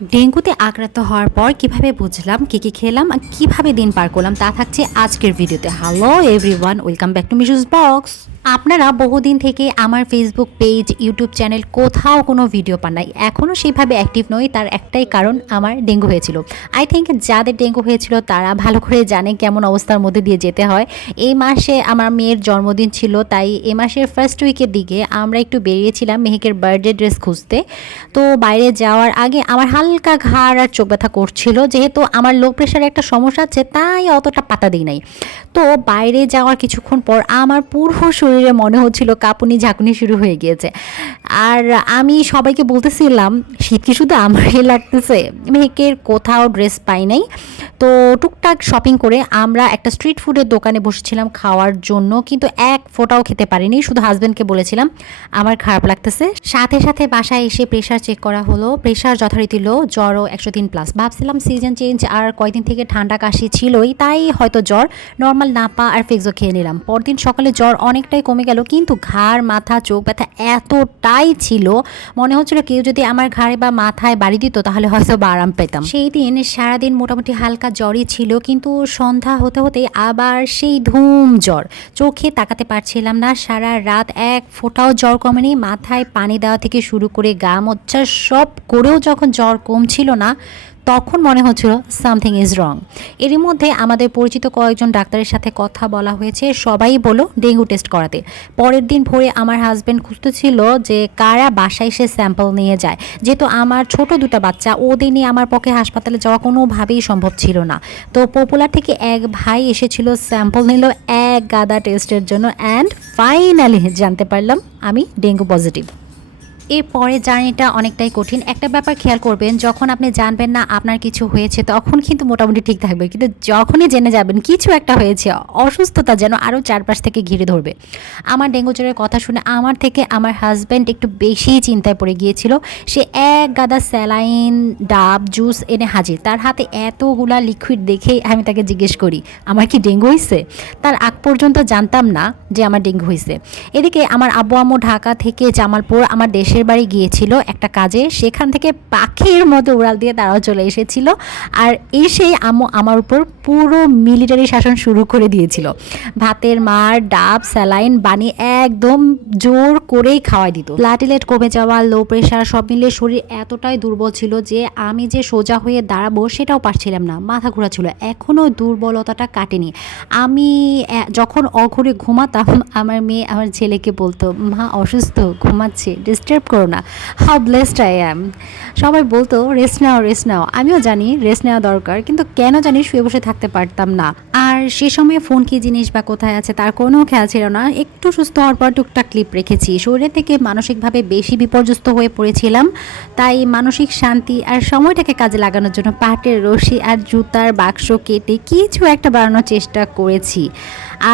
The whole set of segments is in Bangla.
ডেঙ্গুতে আক্রান্ত হওয়ার পর কিভাবে বুঝলাম, কি খেলাম আর কিভাবে দিন পার করলাম তা থাকছে আজকের ভিডিওতে। Hello everyone, welcome back to মিশুস box. আপনারা বহুদিন থেকে আমার ফেসবুক পেজ, ইউটিউব চ্যানেল কোথাও কোনো ভিডিও পান নাই, এখনও সেইভাবে অ্যাক্টিভ নই। তার একটাই কারণ, আমার ডেঙ্গু হয়েছিল। আই থিঙ্ক যাদের ডেঙ্গু হয়েছিল তারা ভালো করে জানে কেমন অবস্থার মধ্যে দিয়ে যেতে হয়। এই মাসে আমার মেয়ের জন্মদিন ছিল, তাই এ মাসের ফার্স্ট উইকের দিকে আমরা একটু বেরিয়েছিলাম মেহেকের বার্থডে ড্রেস খুঁজতে। তো বাইরে যাওয়ার আগে আমার হালকা ঘাড় আর চোখ ব্যথা করছিল, যেহেতু আমার লো প্রেশারের একটা সমস্যা আছে তাই অতটা পাতা দিই নাই। তো বাইরে যাওয়ার কিছুক্ষণ পর আমার পুরো শরীরে মনে হচ্ছিল কাঁপুনি ঝাঁকুনি শুরু হয়ে গিয়েছে। আর আমি সবাইকে বলতেছিলাম শীত কি শুধু আমারই লাগতেছে। মেহেকের কোথাও ড্রেস পাই নাই, তো টুকটাক শপিং করে আমরা একটা স্ট্রিট ফুডের দোকানে বসেছিলাম খাওয়ার জন্য, কিন্তু এক ফোঁটাও খেতে পারিনি। শুধু হাজব্যান্ডকে বলেছিলাম আমার খারাপ লাগতেছে। সাথে সাথে বাসায় এসে প্রেশার চেক করা হলো, প্রেশার যথারীতি লো, জ্বরও 103+। ভাবছিলাম সিজন চেঞ্জ আর কয়দিন থেকে ঠান্ডা কাশি ছিলই, তাই হয়তো জ্বর। নর্মাল নাপা আর ফেক্সো খেয়ে নিলাম। পরদিন সকালে জ্বর অনেকটাই কমে গেল, কিন্তু ঘাড়, মাথা, চোখ ব্যথা এতটাই ছিল মনে হচ্ছিল কেউ যদি আমার ঘাড়ে বা মাথায় বাড়ি দিত তাহলে হয়তো বা আরাম পেতাম। সেই দিন সারাদিন মোটামুটি হালকা জ্বরই ছিল, কিন্তু সন্ধ্যা হতে হতে আবার সেই ধুম জ্বর। চোখে তাকাতে পারছিলাম না, সারা রাত এক ফোঁটাও জ্বর কমেনি। মাথায় পানি দেওয়া থেকে শুরু করে গা মোচ্ছা সব করেও যখন জ্বর কমছিল না, তখন মনে হচ্ছিল সামথিং ইজ রং। এরই মধ্যে আমাদের পরিচিত কয়েকজন ডাক্তারের সাথে কথা বলা হয়েছে, সবাই বলল ডেঙ্গু টেস্ট করাতে। পরের দিন ভোরে আমার হাজব্যান্ড খুঁজতেছিল যে কারা বাসায় এসে স্যাম্পল নিয়ে যায়, যেহেতু আমার ছোট দুটো বাচ্চা, ওদের নিয়ে আমার পক্ষে হাসপাতালে যাওয়া কোনোভাবেই সম্ভব ছিল না। তো পপুলার থেকে এক ভাই এসেছিল, স্যাম্পল নিল এক গাদা টেস্টের জন্য, অ্যান্ড ফাইনালি জানতে পারলাম আমি ডেঙ্গু পজিটিভ। এরপরে জার্নিটা অনেকটাই কঠিন। একটা ব্যাপার খেয়াল করবেন, যখন আপনি জানবেন না আপনার কিছু হয়েছে তখন কিন্তু মোটামুটি ঠিক থাকবে, কিন্তু যখনই জেনে যাবেন কিছু একটা হয়েছে, অসুস্থতা যেন আরও চারপাশ থেকে ঘিরে ধরবে। আমার ডেঙ্গু জ্বরের কথা শুনে আমার থেকে আমার হাজব্যান্ড একটু বেশিই চিন্তায় পড়ে গিয়েছিল। সে এক গাদা স্যালাইন, ডাব, জুস এনে হাজির। তার হাতে এতগুলা লিকুইড দেখেই আমি তাকে জিজ্ঞেস করি আমার কি ডেঙ্গু হয়েছে। তার আগ পর্যন্ত জানতাম না যে আমার ডেঙ্গু হয়েছে। এদিকে আমার আব্বু আম্মু ঢাকা থেকে জামালপুর আমার দেশের বাড়ি গিয়েছিল একটা কাজে, সেখান থেকে পাখির মতো উড়াল দিয়ে তারাও চলে এসেছিল। আর এসেই আম্মু আমার উপর পুরো মিলিটারি শাসন শুরু করে দিয়েছিল। ভাতের মার, ডাব, স্যালাইন বানিয়ে একদম জোর করেই খাওয়াই দিত। প্লাটিলেট কমে যাওয়া, লো প্রেশার সব মিলিয়ে শরীর এতটাই দুর্বল ছিল যে আমি যে সোজা হয়ে দাঁড়াবো সেটাও পারছিলাম না, মাথা ঘোরা ছিল। এখনও দুর্বলতাটা কাটেনি। আমি যখন অঘরে ঘুমাতাম আমার মেয়ে আমার ছেলেকে বলতো মা অসুস্থ, ঘুমাচ্ছে, ডিস্টার্ব করো না। How blessed I am. সবাই বলতো রেস্ট নাও রেস্ট নাও, আমিও জানি রেস্ট নেওয়া দরকার, কিন্তু কেন জানি শুয়ে বসে থাকতে পারতাম না। আর সে সময় ফোন কি জিনিস বা কোথায় আছে তার কোনো খেয়াল ছিল না। একটু সুস্থ হওয়ার পর টুকটাক ক্লিপ রেখেছি। শরীরে থেকে মানসিকভাবে বেশি বিপর্যস্ত হয়ে পড়েছিলাম, তাই মানসিক শান্তি আর সময়টাকে কাজে লাগানোর জন্য পাটের রশি আর জুতার বাক্স কেটে কিছু একটা বানানোর চেষ্টা করেছি।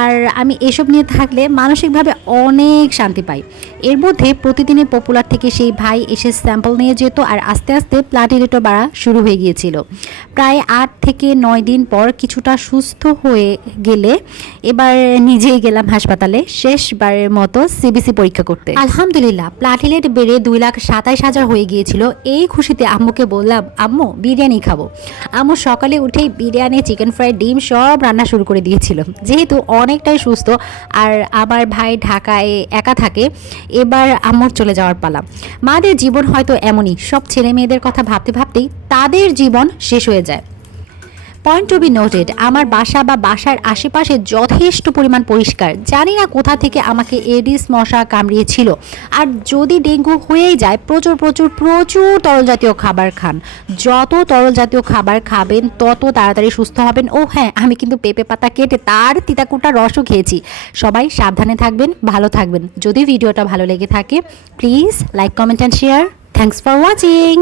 আর আমি এসব নিয়ে থাকলে মানসিকভাবে অনেক শান্তি পাই। এর মধ্যে প্রতিদিনের পপুলার থেকে সেই ভাই এসে স্যাম্পল নিয়ে যেত, আর আস্তে আস্তে প্লাটিলেটও বাড়া শুরু হয়ে গিয়েছিল। প্রায় 8 থেকে 9 দিন পর কিছুটা সুস্থ হয়ে গেলে এবার নিজেই গেলাম হাসপাতালে শেষবারের মতো সিবিসি পরীক্ষা করতে। আলহামদুলিল্লাহ প্লাটিলেট বেড়ে 2,27,000 হয়ে গিয়েছিল। এই খুশিতে আম্মুকে বললাম আম্মু বিরিয়ানি খাবো। আম্মু সকালে উঠেই বিরিয়ানি, চিকেন ফ্রাই, ডিম সব রান্না শুরু করে দিয়েছিল। যেহেতু অনেকটাই সুস্থ আর আমার ভাই ঢাকায় একা থাকে, এবার আম্মুর চলে যাওয়ার পালা। মাদের জীবন হয়তো এমনই, সব ছেলে মেয়েদের কথা ভাবতে ভাবতেই তাদের জীবন শেষ হয়ে যায়। পয়েন্ট টু বি নোটেড, আমার বাসা বা বাসার আশেপাশে যথেষ্ট পরিমাণ পরিষ্কার। জানি না কোথা থেকে আমাকে এডিস মশা কামড়িয়েছিল। আর যদি ডেঙ্গু হয়েই যায়, প্রচুর প্রচুর প্রচুর তরল জাতীয় খাবার খান। যত তরল জাতীয় খাবার খাবেন তত তাড়াতাড়ি সুস্থ হবেন। ও হ্যাঁ, আমি কিন্তু পেঁপে পাতা কেটে তার তিতাকুটা রসও খেয়েছি। সবাই সাবধানে থাকবেন, ভালো থাকবেন। যদি ভিডিওটা ভালো লেগে থাকে please like, comment and share. Thanks for watching.